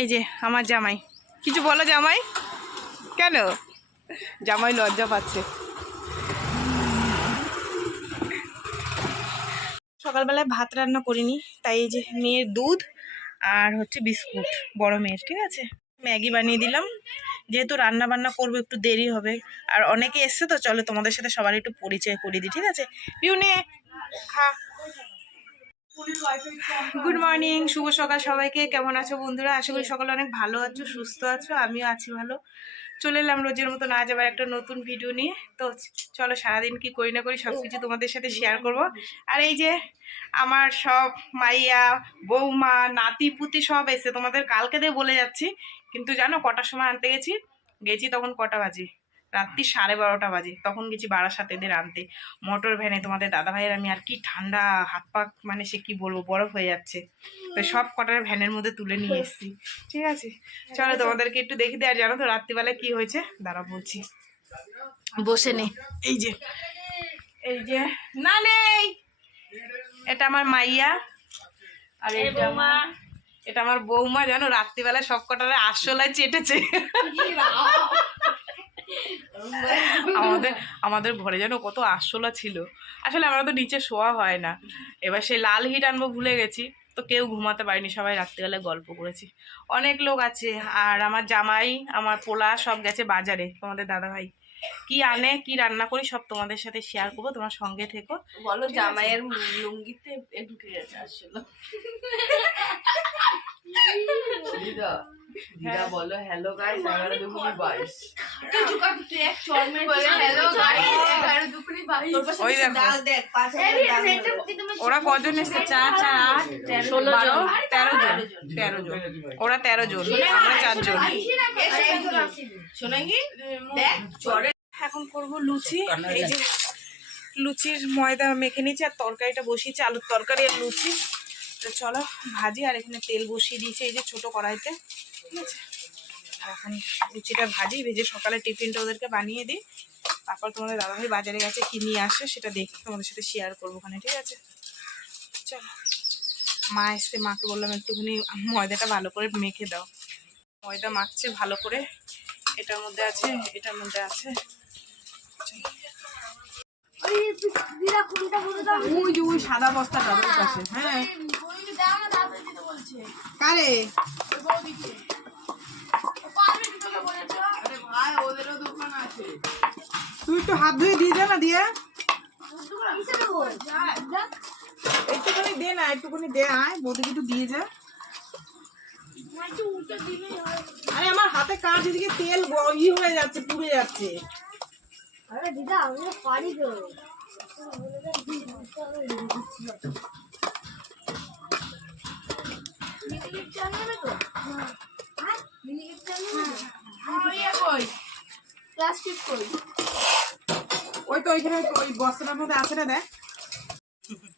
এই যে আমার জামাই, কিছু বলো জামাই। কেন জামাই লজ্জা পাচ্ছে? সকালবেলায় ভাত রান্না করিনি, তাই এই যে মেয়ের দুধ আর হচ্ছে বিস্কুট, বড় মেয়ের, ঠিক আছে। ম্যাগি বানিয়ে দিলাম, যেহেতু রান্না বান্না করবো একটু দেরি হবে, আর অনেকে এসছে তো, চলো তোমাদের সাথে সবার একটু পরিচয় করিয়ে দিই, ঠিক আছে। পিউনে খা। গুড মর্নিং, শুভ সকাল সবাইকে। কেমন আছো বন্ধুরা? আশা করি সকালে অনেক ভালো আছো, সুস্থ আছো, আমিও আছি ভালো। চলে এলাম রোজের মতো আজ আবার একটা নতুন ভিডিও নিয়ে। তো চলো সারাদিন কি করি না করি সবকিছু তোমাদের সাথে শেয়ার করব। আর এই যে আমার সব মাইয়া, বৌমা, নাতি পুতি সব এসে, তোমাদের কালকে দিয়ে বলে যাচ্ছি, কিন্তু জানো কটার সময় আনতে গেছি তখন কটা বাজে? রাত্রি 12:30 বাজে। তখন গেছি বারাসাত এদের আনতে, মোটর ভ্যানে। তোমাদের দাদা ভাইয়ের আমি, আর কি ঠান্ডা, হাত পা মানে সে কি বলবো, বরফ হয়ে যাচ্ছে। তো সব কটার ভ্যানের মধ্যে তুলে নিয়ে এসেছি, ঠিক আছে। চলো তোমাদেরকে একটু দেখি দেয়। আর জানো তো রাত্রিবেলায় কি হয়েছে, দাঁড়া বলছি। বসে নে, এই যে এই যে না নেই, এটা আমার মাইয়া, আর এটা আমার বৌমা। জানো রাত্রিবেলায় সব কটারে আরশোলায় চেটেছে। আমাদের ঘরে যেন কত আরশোলা ছিল। আসলে আমরা তো নিচে শোয়া হয় না, এবার সেই লাল হিট আনবো ভুলে গেছি, তো কেউ ঘুমাতে পারিনি, সবাই রাত্রিবেলায় গল্প করেছি। অনেক লোক আছে। আর আমার জামাই, আমার পোলা সব গেছে বাজারে। তোমাদের দাদা ভাই কি আনে, কি রান্না করি সব তোমাদের সাথে শেয়ার করবো, তোমার সঙ্গে থেকো। বলো জামাইয়ের লুঙ্গিতে ঢুকে গেছে আসলে। দিদা বলো হ্যালো গাইস, 11:22। তুই চুকা তুই এক চর মেরে বলে হ্যালো গাইস, 11:22। ওই দেখ 5000 ওরা কজন এসেছে? 4 4 8 16 জন, 13 জন। ওরা 13 জন, আমরা 4 জন। শোনাঙ্গি দেখ চরে। এখন করব লুচি। এই যে লুচির ময়দা মেখে নিয়েছি, আর তরকারিটা বসিয়েছি, আলুর তরকারি আর লুচি। তো চলো ভাজি। আর এখানে তেল বসিয়ে দিয়েছি এই যে ছোট কড়াইতে, ঠিক আছে। আর এখন লুচিটা ভাজি, ভেজে সকালে টিফিনটা ওদেরকে বানিয়ে দিই। তারপর তোমাদের দাদাভাই বাজারে গেছে, কি নিয়ে আসে সেটা দেখি তোমাদের সাথে শেয়ার করবো ওখানে, ঠিক আছে। চলো, মা এসছে, মাকে বললাম একটুখানি ময়দাটা ভালো করে মেখে দাও। ময়দা মাখছে ভালো করে, এটার মধ্যে আছে, এটার মধ্যে আছে। ওই সাদা বস্তাটা ওই পাশে। হ্যাঁ কারে? তুই একটু হাত ধুয়ে দিয়ে যা না, দিয়ে একটুখানি দে না, একটুখানি দে, আয় বৌদিকে একটু দিয়ে যা। আরে আমার হাতে কাজ, এদিকে তেল হয়ে যাচ্ছে, পুড়ে যাচ্ছে। আরে দিদা আমি পারি তো। ওই তো ওইখানে ওই বস্তাটার মধ্যে আছে না, দেখ।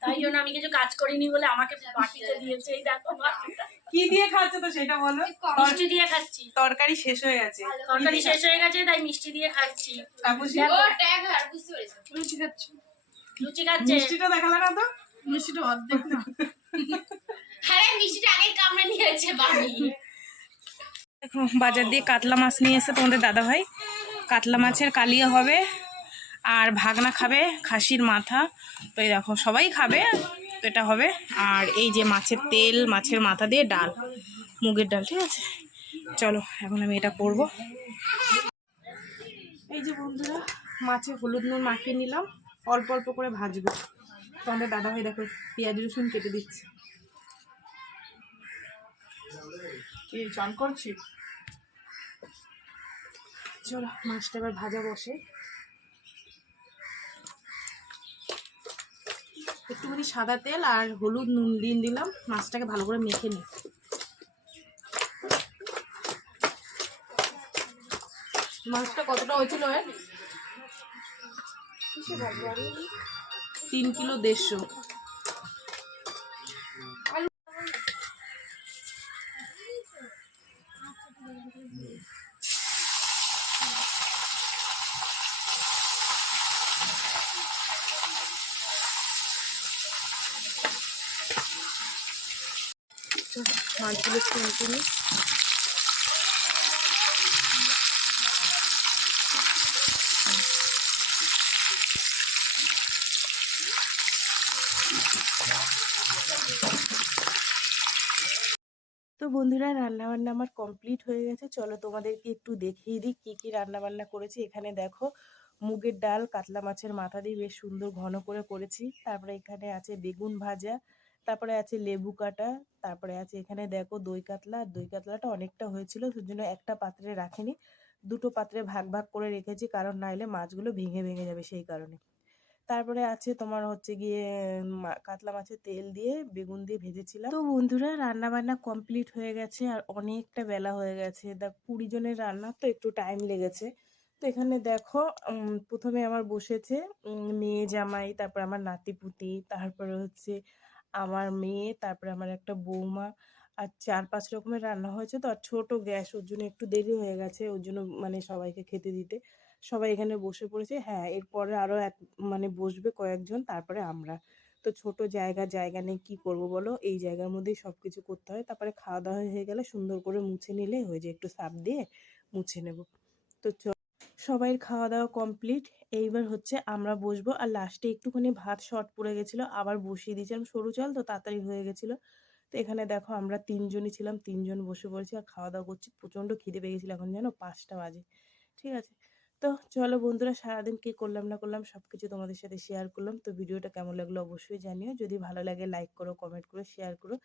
তাই জন্য আমি কিছু কাজ করিনি বলে আমাকে বাটিতে দিয়েছে। এই দেখো কি দিয়ে খাচ্ছ তো সেটা বলো। মিষ্টি দিয়ে খাচ্ছি। তরকারি শেষ হয়ে গেছে, তরকারি শেষ হয়ে গেছে, তাই মিষ্টি দিয়ে খাচ্ছি। লুচি খাচ্ছ? লুচি খাচ্ছে। মিষ্টিটা দেখালে না তো, মিষ্টিটা অর্ধেক না। হ্যাঁ মিষ্টিটা আগে কামড়ে নিয়েছে বাবি। বাজার দিয়ে কাতলা মাছ নিয়ে এসে তোমাদের দাদা ভাই, কাতলা মাছের কালিয়া হবে, আর ভাগনা খাবে খাসির মাথা। তো এই দেখো সবাই খাবে, তো এটা হবে। আর এই যে মাছের তেল, মাছের মাথা দিয়ে ডাল, মুগের ডাল, ঠিক আছে। চলো এখন আমি এটা করব। এই যে বন্ধুরা, মাছে হলুদ নুন মাখিয়ে নিলাম, অল্প অল্প করে ভাজবো। তোমাদের দাদা ভাই দেখো পেঁয়াজ রসুন কেটে দিচ্ছে। কি চান করছি? চলো মাছটা এবার ভাজা বসে। একটুখানি সাদা তেল আর হলুদ নুন দিয়ে দিলাম, মাছটাকে ভালো করে মেখে নিই। মাছটা কতটা হয়েছিল? 3 কিলো 150। মাছগুলো কিনে তো বন্ধুরা রান্নাবান্না আমার কমপ্লিট হয়ে গেছে, চলো তোমাদেরকে একটু দেখিয়ে দিই কী কী রান্নাবান্না করেছি। এখানে দেখো মুগের ডাল কাতলা মাছের মাথা দিয়ে বেশ সুন্দর ঘন করে করেছি। তারপরে এখানে আছে বেগুন ভাজা, তারপরে আছে লেবু কাটা, তারপরে আছে এখানে দেখো দই কাতলা। দই কাতলাটা অনেকটা হয়েছিল, সেজন্য একটা পাত্রে রাখিনি, দুটো পাত্রে ভাগ ভাগ করে রেখেছি, কারণ নাইলে মাছগুলো ভেঙে ভেঙে যাবে সেই কারণে। তারপরে আছে তোমার হচ্ছে গিয়ে কাতলা মাছের তেল দিয়ে বেগুন দিয়ে ভেজেছিলাম। তো বন্ধুরা রান্না বান্না কমপ্লিট হয়ে গেছে আর অনেকটা বেলা হয়ে গেছে, 20 জনের রান্না তো একটু টাইম লেগেছে। তো এখানে দেখো প্রথমে আমার বসেছে মেয়ে জামাই, তারপর আমার নাতিপুতি, তারপরে হচ্ছে আমার মেয়ে, তারপরে আমার একটা বৌমা, আর 4-5 রকমের রান্না হয়েছে। তো আর ছোট গ্যাস, ওর জন্য একটু দেরি হয়ে গেছে, ওর জন্য মানে সবাইকে খেতে দিতে সবাই এখানে বসে পড়েছে। হ্যাঁ, এরপরে আরো মানে বসবে কয়েকজন, তারপরে আমরা। তো ছোট জায়গা নেই, কি করব বলো, এই জায়গার মধ্যেই সবকিছু করতে হয়। তারপরে খাওয়া দাওয়া হয়ে গেলে সুন্দর করে মুছে নিলে হয়ে যায়, একটু সার্ফ দিয়ে মুছে নেব। তো সবাই খাওয়া দাওয়া কমপ্লিট, এইবার হচ্ছে আমরা বসবো। আর লাস্টে একটুখানি ভাত শর্ট পড়ে গেছিলো, আবার বসিয়ে দিয়েছিলাম, সরু চাল তো তাড়াতাড়ি হয়ে গেছিলো। তো এখানে দেখো আমরা 3জনই ছিলাম, 3জন বসে পড়েছি আর খাওয়া দাওয়া করছি। প্রচণ্ড খিদে পেয়ে গেছিলো, এখন জানো 5টা বাজে। ঠিক আছে, তো চলো বন্ধুরা সারাদিন কী করলাম না করলাম সব কিছু তোমাদের সাথে শেয়ার করলাম। তো ভিডিওটা কেমন লাগলো অবশ্যই জানিও, যদি ভালো লাগে লাইক করো, কমেন্ট করো, শেয়ার করো।